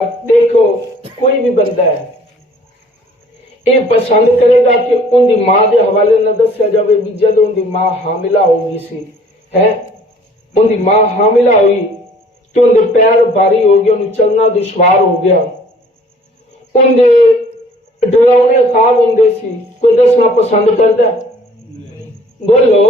دیکھو کوئی بھی بندہ ہے یہ پسند کرے گا کہ ان دی ماں دے حوالے نہ دسیا جاوے بھی جد ان دی ماں حاملہ ہوگی سی ہے ان دی ماں حاملہ ہوئی تو ان دے پیر بھاری ہو گیا انہوں چلنا دشوار ہو گیا ان دے ڈراؤنے خواب ان دے سی کوئی دسنا پسند کرتا ہے بولو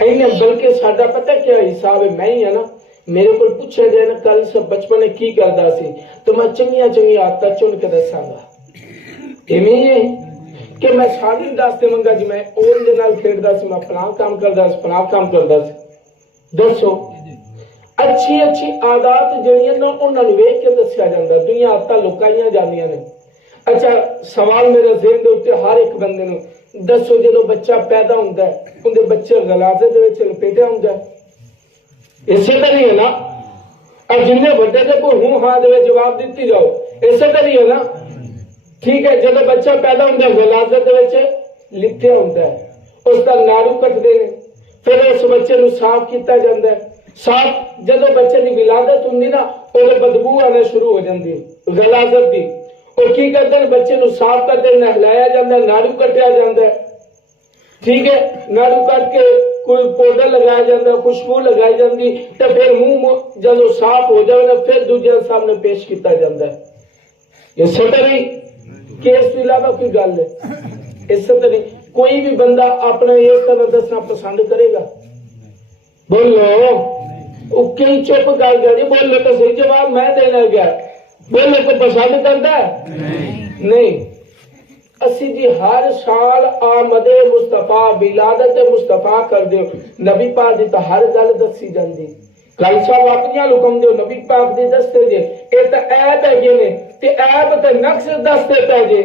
اینہ بلکہ ساڈا پتہ کیا حساب ہے میں ہی ہے نا میرے کو پوچھا جائے نا کل سب بچپن نے کی کردا سی تو میں چنگیاں عادتاں چن کے دساں گا کہ میں ساری دستے منگا جی میں اول دے نال کھیڈدا سی میں فلاں کام کردا سی فلاں کام کردا سی دسو اچھی عادات جڑیاں نا انہاں نوں ویکھ کے دسیا جاندا دنیا عادتاں لکائیاں جاندیاں نے اچھا سوال میرے ذہن دے اوتے ہر ایک بندے نوں دسو جدوں بچہ پیدا ہوندا ہے اون دے بچے غلازے دے وچ لپیٹیا ہوندا ہے اسے طرح ہے نا اور جن بڑے تھے کوئی ہوں ہاں دے جواب دیتی جاؤ اسے طرح ہے نا ٹھیک ہے جب بچہ پیدا ہوتا ہے غلازت لپٹیا ہوتا ہے اس کا نارو کٹتے ہیں پھر اس بچے نو صاف کیتا جاتا ہے صاف جب بچے کی ولادت ہوتی نا وہ بدبو آنا شروع ہو جاتی غلازت کی اور کی کرتے ہیں بچے نو صاف کرتے نہلایا جاتا ہے نارو کٹیا جاتا ہے ٹھیک ہے نارو کٹ کے کوئی پودا لگایا جاتا ہے خوشبو لگائی جاتی تو پھر منہ جب صاف ہو جائے نا پھر دوجے سامنے پیش کیتا جاتا ہے یہ سٹری کہ اس کے علاوہ کوئی گل ہے اس طرح کوئی بھی بندہ اپنا اس طرح دسنا پسند کرے گا بولو وہ کئی چپ کر گیا بولو تو صحیح جواب میں دینا گیا بولو تو پسند کرتا ہے نہیں اسی جی ہر سال آمد مصطفیٰ ولادت مصطفیٰ کر دیو نبی پاک دی تو ہر گل دسی جاندی کل صاحب اپنی حکم دیو نبی پاک دی دستے جے اے تے عیب ہے جے نے تے عیب تے نقص دستے پے جے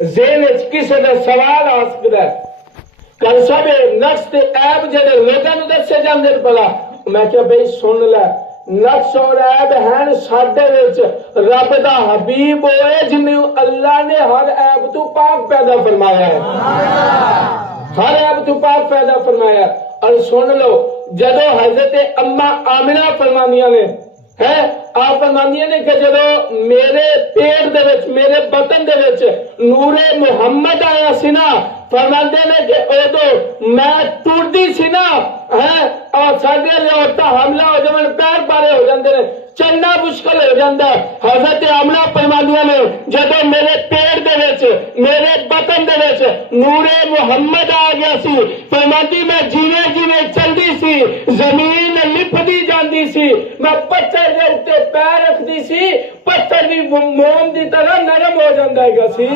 ذہن وچ کسے دا سوال آ سکدا ہے کل صاحب نقص تے عیب جڑے لوگاں نوں دسے جاندے بلا میں کہیا بھئی سن لے نقص اور عیب ہیں ساڈے وچ رب دا حبیب ہوئے جنوں اللہ نے ہر عیب تو پاک پیدا فرمایا ہے ہر عیب تو پاک پیدا فرمایا اور سن لو جدو حضرت اما آمنہ فرمانیاں نے ہے آپ فرمانیاں نے کہ جدو میرے پیٹ دے وچ میرے بطن دے وچ نور محمد آیا سی نا فرماندے نے کہ ادو میں ٹردی سی نا ہے اور ساڈے لے عورتاں حاملہ ہو جاون پیر پارے ہو جاندے نے چلنا مشکل ہو جاتا ہے حضرت آمنہ فرماندیاں نے جدو میرے پیٹ دے وچ میرے بطن دے وچ نور محمد آ گیا سی فرماندی میں جیویں جیویں چلدی سی زمین لپدی جاندی سی میں پتھر دے اوتے پیر رکھدی سی پتھر بھی موم دی طرح نرم ہو جاندا ہے سی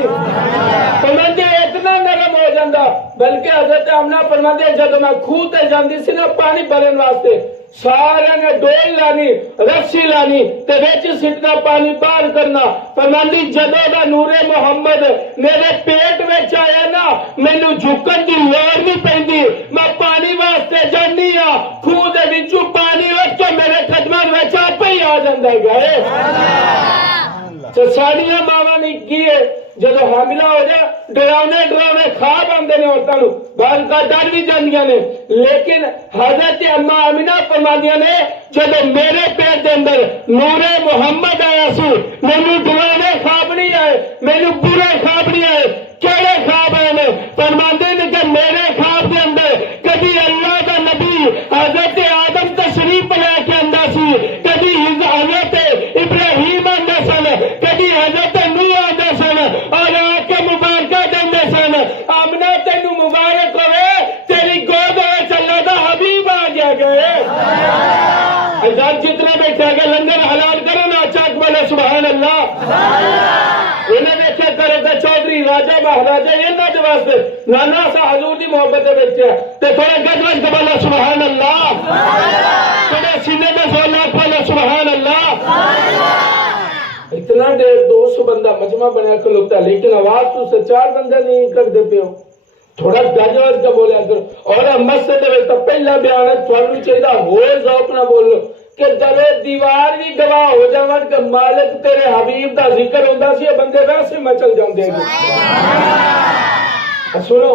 فرماندی اتنا نرم ہو جاندا بلکہ حضرت آمنہ فرماندی جدو میں کھوہ تے جاندی سی نا پانی بھرن واسطے سارے نے ڈول لانی رسی لانی تے وچ سٹنا پانی باہر کرنا فرماندی جدوں دا نور محمد میرے پیٹ وچ آیا نا مینوں جھکن دی لوڑ نہیں پیندی میں پانی واسطے جانی ہاں کھوہ دے وچوں پانی اٹھ کے میرے قدماں وچ آپے ہی آ جاندا ہے تے ساڈیاں ماواں نے کی ہے جدو حاملہ ہو جائے ڈراونے خواب آندے نے عورتاں نوں بعض کا ڈر بھی جاندیاں نے لیکن حضرت اما آمنہ فرماندیاں نے جدو میرے پیٹ دے اندر نور محمد آیا سی مینوں ڈراونے خواب نہیں آئے مینوں برے خواب نہیں آئے کیڑے خواب آئے نے فرماندے نے کہ میرے خواب دے اندر کبھی اللہ دا نبی حضرت آدم تشریف لے کے آندا سی کبھی حضرت ابراہیم آندا سن کبھی حضرت نوح آندا سن اور آ کے مبارکہ دے سن آمنہ تینوں مبارک ہوئے تیری گود وچ اللہ دا حبیب آ گیا گئے حضرت جتنے بیٹھے گئے لنگر حلال کرو نا چاک بولے سبحان اللہ انہیں دیکھے کرو کہ چودھری راجہ مہاراجہ یہ نہ جواستے نانا سا حضور دی محبت دے بیٹھے تے تھوڑے گج وج کے بولے سبحان اللہ تھوڑے سینے میں سولاک بولے سبحان اللہ اتنا دیر 200 بندہ مجمع بنیا کھلوتا ہے لیکن آواز تو سے 4 بندے نہیں کر دے پہ ہو تھوڑا گاجواز کا بولیا کرو اور مسجد میں تو پہلا بیان ہے تھوڑا چاہیے ہو ذوق نہ بول لو کہ درے دیوار بھی گواہ ہو جاون کہ مالک تیرے حبیب دا ذکر ہوندا سی بندے ویسے مچل جاندے سنو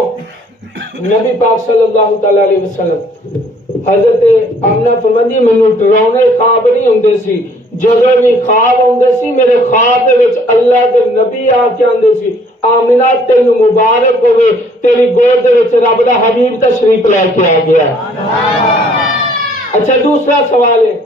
نبی پاک صلی اللہ تعالی علیہ وسلم حضرت آمنہ فرماندی مینوں ڈراونے خواب نہیں ہوندے سی ਜਦੋਂ ਵੀ ਖਾਬ ਆਉਂਦੇ ਸੀ ਮੇਰੇ ਖਾਬ ਦੇ ਵਿੱਚ ਅੱਲਾਹ ਦੇ ਨਬੀ ਆ ਕੇ ਆਉਂਦੇ ਸੀ ਆਮਿਨਾ ਤੈਨੂੰ ਮੁਬਾਰਕ ਹੋਵੇ ਤੇਰੀ ਗੋਦ ਦੇ ਵਿੱਚ ਰੱਬ ਦਾ ਹਬੀਬ ਤਸ਼ਰੀਫ ਲੈ ਕੇ ਆ ਗਿਆ। ਅੱਛਾ ਦੂਸਰਾ ਸਵਾਲ ਹੈ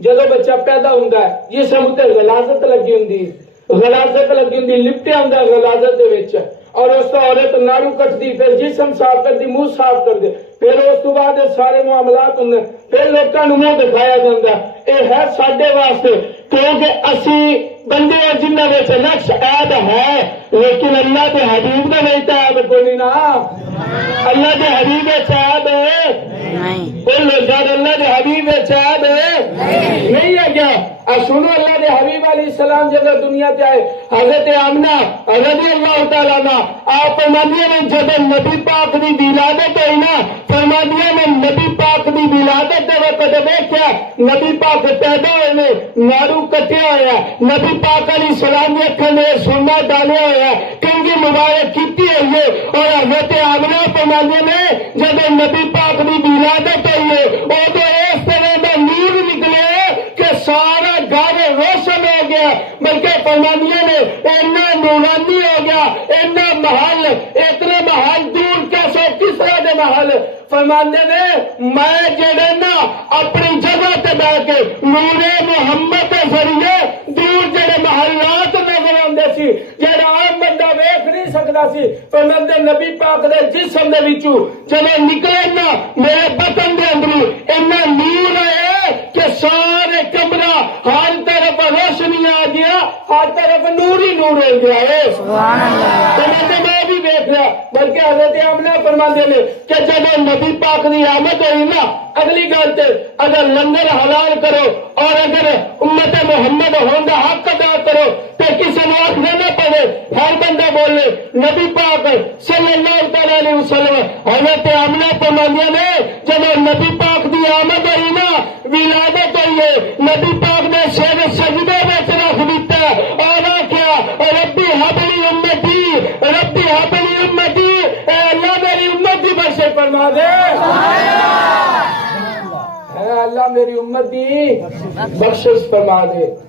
ਜਦੋਂ ਬੱਚਾ ਪੈਦਾ ਹੁੰਦਾ ਹੈ ਜਿਸਮ ਤੇ ਗਲਾਜ਼ਤ ਲੱਗੀ ਹੁੰਦੀ ਗਲਾਜ਼ਤ ਲੱਗੀ ਹੁੰਦੀ ਲਿਪਟਿਆ ਹੁੰਦਾ ਗਲਾਜ਼ਤ ਦੇ ਵਿੱਚ اور اس تو عورت ناڑو کٹتی پھر جسم صاف کرتی منہ صاف کر دے پھر اس تو بعد سارے معاملات ہوں پھر لوگوں کو منہ دکھایا جاتا یہ ہے ساڈے واسطے کیونکہ اسی بندے جنہ نقش عیب ہے لیکن اللہ کے حبیب کا نہیں تو عیب کوئی نا اللہ کے حبیب عیب ہے اللہ کے حبیب عیب نہیں ہے کیا سنو اللہ کے حبیب علیہ السلام جب دنیا سے آئے حضرت آمنہ رضی اللہ تعالیٰ عنہ آپ فرماندیاں نے جب نبی پاک دی ولادت ہوئی نا فرماندیاں نے نبی پاک دی ولادت دے وقت دیکھا نبی پاک پیدا ہوئے نے ناڑو کٹیا ہوا نبی پاک علیہ السلام نے اکھاں نے سونا ڈالیا ہوا کنگھی مبارک کیتی ہوئی ہے اور حضرت آمنہ فرماندیاں نے جب نبی پاک دی ولادت ہوئی ہے وہ تو اس طرح دا نور نکلے کہ سارا گھر روشن ہو گیا بلکہ فرماندیاں نے اتنا نورانی ہو گیا اتنا محل اتنے محل دور کیسے کس طرح دے محل فرماندے نے میں جڑے نا اپنی جگہ تے بیٹھ کے نور محمد کے ذریعے دور جڑے محلات نظر آندے سی جڑا عام بندہ ویکھ نہیں سکدا سی فرماندے نبی پاک دے جسم دے وچوں جڑے نکلے نا میرے بطن دے اندروں اتنا نور ہے کہ سارے کمرہ ہر طرف روشنی آ گیا ہر طرف نور ہی نور ہو گیا ہے سبحان اللہ میں بھی دیکھ رہا بلکہ حضرت آمنہ فرماندے نے کہ جب نبی پاک کی آمد ہوئی نا اگلی گل تے اگر لنگر حلال کرو اور اگر امت محمد ہون دا حق ادا کرو تو کسی نے آخر نہ پڑے ہر بندہ بولے نبی پاک صلی اللہ علیہ وسلم حضرت آمنہ فرماندے نے جب نبی پاک کی آمد ہوئی نا ولادت ہوئی ہے نبی پاک نے سر سجدے میں رکھ دیتا اور کیا ربی حبلی امتی ربی حبلی امتی اے اللہ میری امت کی بخشش فرما دے اے اللہ میری امت کی بخشش فرما دے